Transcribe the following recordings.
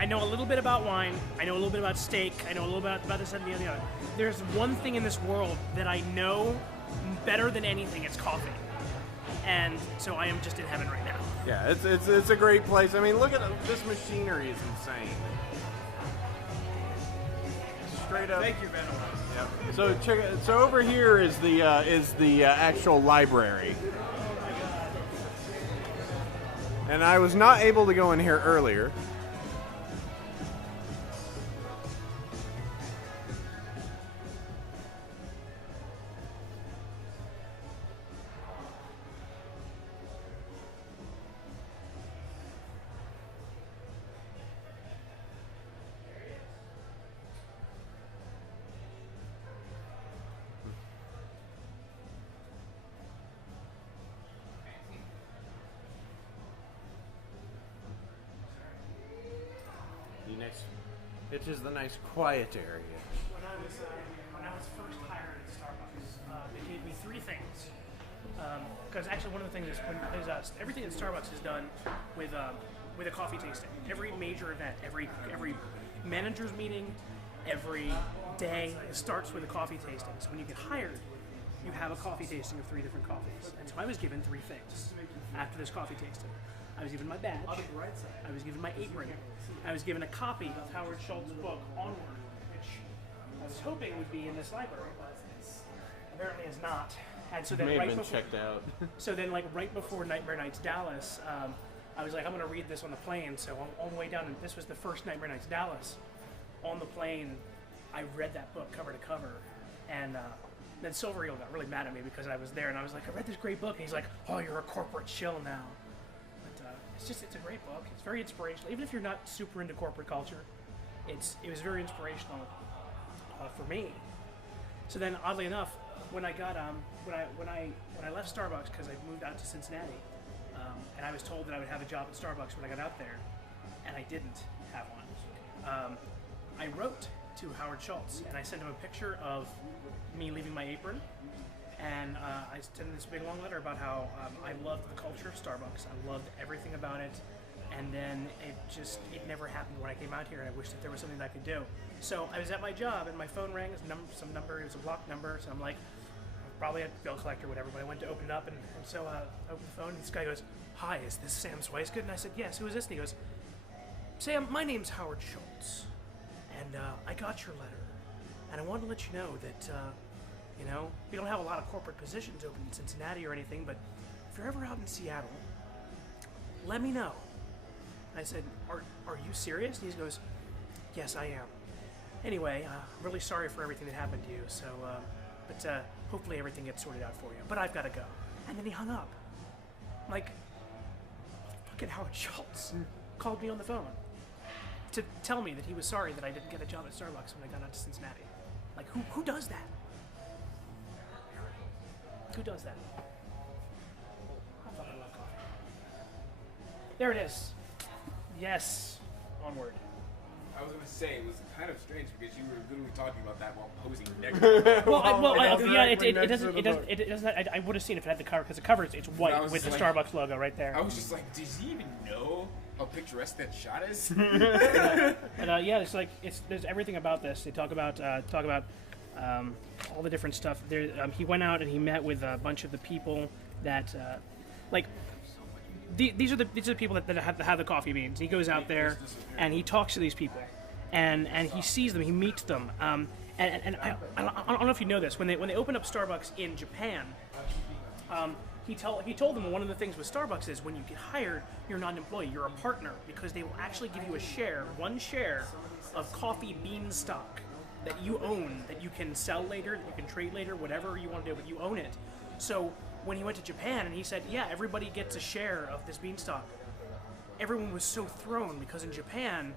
I know a little bit about wine. I know a little bit about steak. I know a little bit about this and the other. There's one thing in this world that I know better than anything. It's coffee. And so I am just in heaven right now. Yeah, it's a great place. I mean, look at this machinery is insane. Straight up. Thank you, Ben. Yeah. So check. So over here is the actual library. And I was not able to go in here earlier. It is the nice quiet area. When I was first hired at Starbucks, they gave me 3 things. Because actually, one of the things is everything that Starbucks has done with a coffee tasting. Every major event, every manager's meeting, every day, it starts with a coffee tasting. So when you get hired, you have a coffee tasting of 3 different coffees. And so I was given 3 things after this coffee tasting. I was given my badge. I was given my apron. I was given a copy of Howard Schultz's book, Onward, which I was hoping would be in this library, but apparently is not. And so then May have been checked out. So then, like right before Nightmare Nights Dallas, I was like, I'm going to read this on the plane. So on the way down, and this was the first Nightmare Nights Dallas. On the plane, I read that book cover to cover, and then Silver Eel got really mad at me because I was there, and I was like, I read this great book, and he's like, oh, you're a corporate shill now. It's a great book. It's very inspirational. Even if you're not super into corporate culture, it was very inspirational for me. So then, oddly enough, when I got when I left Starbucks because I moved out to Cincinnati, and I was told that I would have a job at Starbucks when I got out there, and I didn't have one. I wrote to Howard Schultz and I sent him a picture of me leaving my apron. And I sent him this big long letter about how I loved the culture of Starbucks. I loved everything about it. And then it never happened when I came out here, and I wished that there was something that I could do. So I was at my job, and my phone rang, some number, it was a blocked number, so I'm like, probably a bill collector or whatever, but I went to open it up, and so I opened the phone, and this guy goes, hi, is this Sam Swicegood? And I said, yes, who is this? And he goes, Sam, my name's Howard Schultz, and I got your letter, and I wanted to let you know that, we don't have a lot of corporate positions open in Cincinnati or anything, but if you're ever out in Seattle, let me know. And I said, are you serious? And he goes, yes, I am. Anyway, I'm really sorry for everything that happened to you, so, but hopefully everything gets sorted out for you. But I've got to go. And then he hung up. Like, fucking Howard Schultz called me on the phone to tell me that he was sorry that I didn't get a job at Starbucks when I got out to Cincinnati. Like, who does that? Who does that? I fucking love coffee. There it is. Yes. Onward. I was going to say, it was kind of strange because you were literally talking about that while posing next to it. It doesn't. I would have seen if it had the cover, because the cover it's white with the Starbucks logo right there. I was just like, does he even know how picturesque that shot is? And it's like there's everything about this. They talk about all the different stuff. There, he went out and he met with a bunch of the people that these are the people that have the coffee beans. He goes out there and he talks to these people, and he sees them, he meets them. And I don't know if you know this. When they opened up Starbucks in Japan, he told them one of the things with Starbucks is when you get hired, you're not an employee, you're a partner, because they will actually give you one share of coffee bean stock that you own, that you can sell later, that you can trade later, whatever you want to do, but you own it. So when he went to Japan and he said, yeah, everybody gets a share of this beanstalk, everyone was so thrown, because in Japan,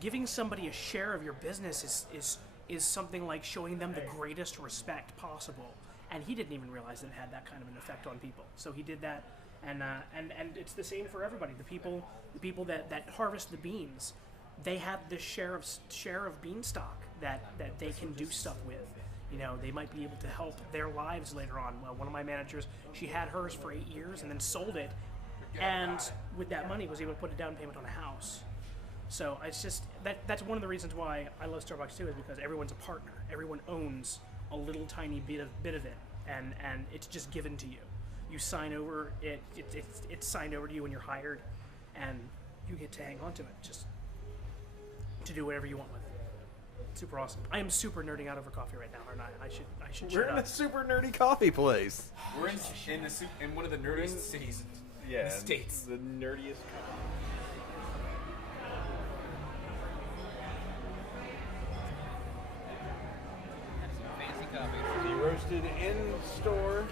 giving somebody a share of your business is something like showing them the greatest respect possible. And he didn't even realize that it had that kind of an effect on people. So he did that, and it's the same for everybody. The people that harvest the beans, they have this share of beanstalk that they can do stuff with. You know, they might be able to help their lives later on. Well, one of my managers, she had hers for 8 years and then sold it, and with that money was able to put a down payment on a house. So it's just that's one of the reasons why I love Starbucks too, is because everyone's a partner. Everyone owns a little tiny bit of it, and it's just given to you. You sign over it. It's signed over to you when you're hired, and you get to hang on to it, just to do whatever you want with it. Super awesome. I am super nerding out over coffee right now, aren't I? I should. We're shut in up. a super nerdy coffee place. We're in one of the nerdiest cities in the States. The nerdiest coffee. Fancy coffee. The roasted in store.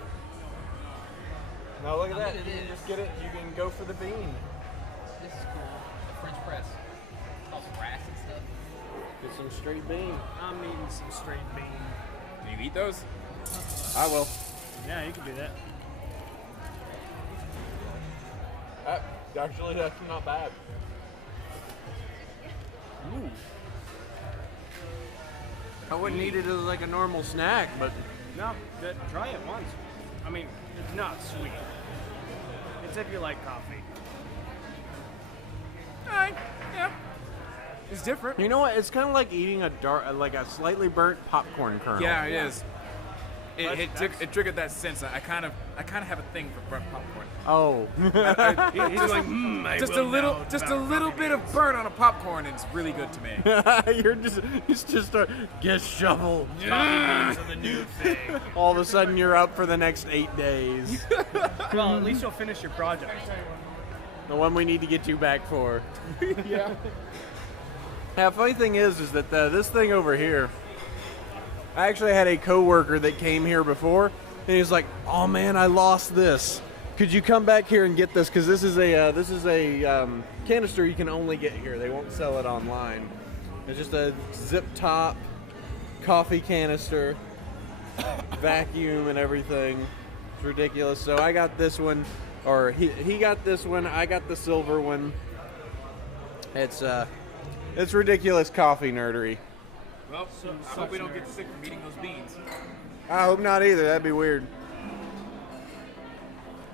Now look at that. It You can is. just get it. You can go for the bean. This is cool. The French press. All brass and stuff. Get some straight bean. I'm eating some straight bean. Do you eat those? I will. Yeah, you can do that. Actually, that's not bad. Ooh. I wouldn't eat it as like a normal snack, but No, try it once. I mean, it's not sweet. It's if you like coffee. Alright, yeah. It's different. you know what? It's kind of like eating like a slightly burnt popcorn kernel. Yeah, it is. That's- It triggered that sense. I kind of have a thing for burnt popcorn. Oh. He's like, I Just will a little, now just a devour little coffee bit of beans." burn on a popcorn, and it's really good to me. It's just a get shovel. Coffee beans are the new thing. All of a sudden, you're up for the next 8 days. Well, at least you'll finish your project. The one we need to get you back for. Yeah. Yeah, funny thing is that this thing over here, I actually had a coworker that came here before, and he's like, "Oh man, I lost this. Could you come back here and get this? Because this is a canister you can only get here. They won't sell it online. It's just a zip top coffee canister, vacuum and everything. It's ridiculous. So I got this one, or he got this one. I got the silver one. It's ridiculous coffee nerdery. Well, I hope we don't get sick from eating those beans. I hope not either. That'd be weird.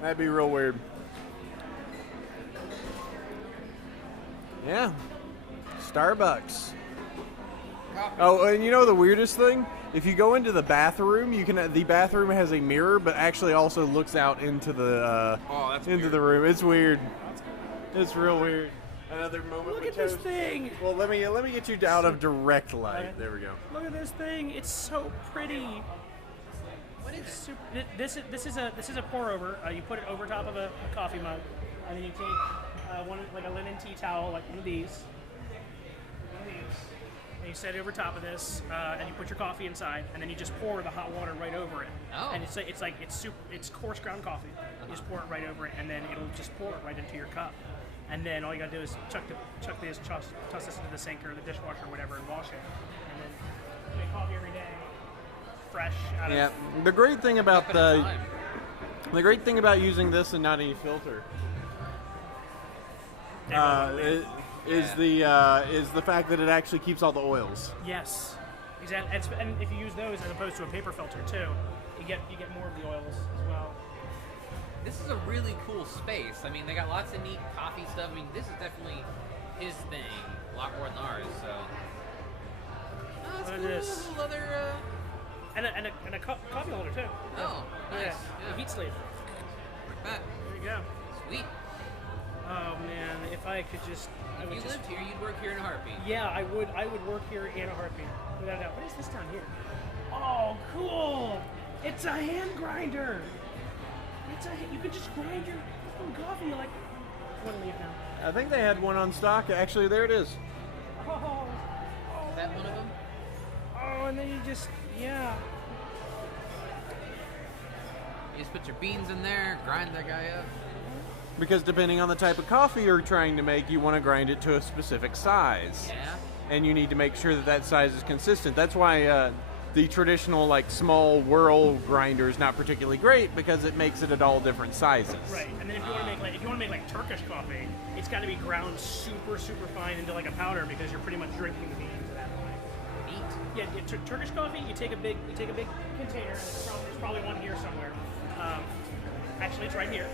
That'd be real weird. Yeah. Starbucks. Oh, and you know the weirdest thing? If you go into the bathroom, the bathroom has a mirror, but actually also looks out into the Oh, that's into weird. the room. It's weird. It's real weird. Another moment. Look with at this toast. thing. Well, let me get you out of direct light. There we go. Look at this thing. It's so pretty. What is super, this is a pour over. You put it over top of a coffee mug, and then you take one like a linen tea towel, like one of these, and you set it over top of this, and you put your coffee inside, and then you just pour the hot water right over it. Oh. And it's coarse ground coffee. You just pour it right over it, and then it'll just pour it right into your cup. And then all you gotta do is toss this into the sink or the dishwasher or whatever, and wash it. And then make coffee every day, fresh out Yeah. of. The great thing about Bit of time. the great thing about using this and not any filter is the fact that it actually keeps all the oils. Yes, exactly. And if you use those as opposed to a paper filter too, you get more of the oils as well. This is a really cool space. I mean, they got lots of neat coffee stuff. I mean, this is definitely his thing, a lot more than ours. So, oh, that's Look at cool. this. Little other. And a coffee holder too. Oh, nice. Yeah, Yeah. a heat sleeve. Like that. There you go. Sweet. Oh man, if I could just. I If would you just, lived here, you'd work here in a heartbeat. Yeah, I would work here in a heartbeat, without a doubt. What is this down here? Oh, cool! It's a hand grinder. You could just grind your fucking coffee like. I want to leave now. I think they had one on stock. Actually, there it is. Oh, Is that one of them? oh, and then you just You just put your beans in there, grind that guy up. Because depending on the type of coffee you're trying to make, you want to grind it to a specific size. Yeah. And you need to make sure that that size is consistent. That's why the traditional like small whirl grinder is not particularly great, because it makes it at all different sizes. right. And then if you want to make like Turkish coffee, it's got to be ground super fine into like a powder because you're pretty much drinking the beans at that point. Neat. Yeah, Turkish coffee. You take a big container. And there's probably one here somewhere. Actually, it's right here.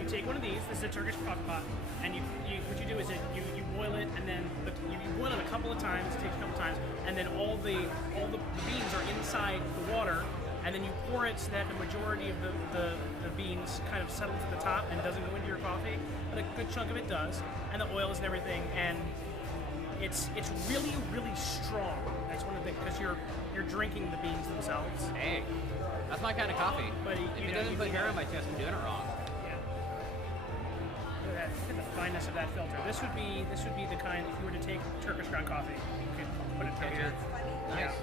You take one of these. This is a Turkish coffee pot, and what you do is you boil it, and then you boil it a couple of times. It takes a couple of times, and then all the beans are inside the water, and then you pour it so that the majority of the beans kind of settle to the top and doesn't go into your coffee, but a good chunk of it does, and the oils and everything, and it's really, really strong. That's one of the things, because you're drinking the beans themselves. Hey, that's my kind of coffee. But if it doesn't put hair on my chest, I'm doing it wrong. Yeah. Look at the fineness of that filter. This would be the kind, if you were to take Turkish ground coffee, you could put it through here. Nice.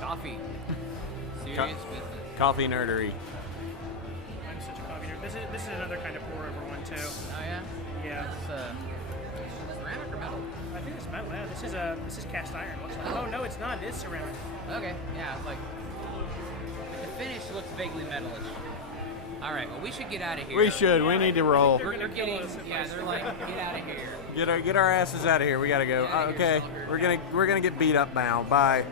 Coffee. Serious business. Coffee nerdery. I'm such a coffee nerd. This is another kind of pour over one too. Oh yeah. Yeah. It's ceramic or metal? I think it's metal. Yeah. This is cast iron. Looks like. Oh no, it's not. It is ceramic. Okay. Yeah. It's like the finish looks vaguely metalish. All right. Well, we should get out of here. We should. We need to roll. They're gonna kill getting. us if Yeah. I They're like, get out of here. Get our asses out of here. We gotta go. Get outta here, Okay. stalker. We're gonna get beat up now. Bye.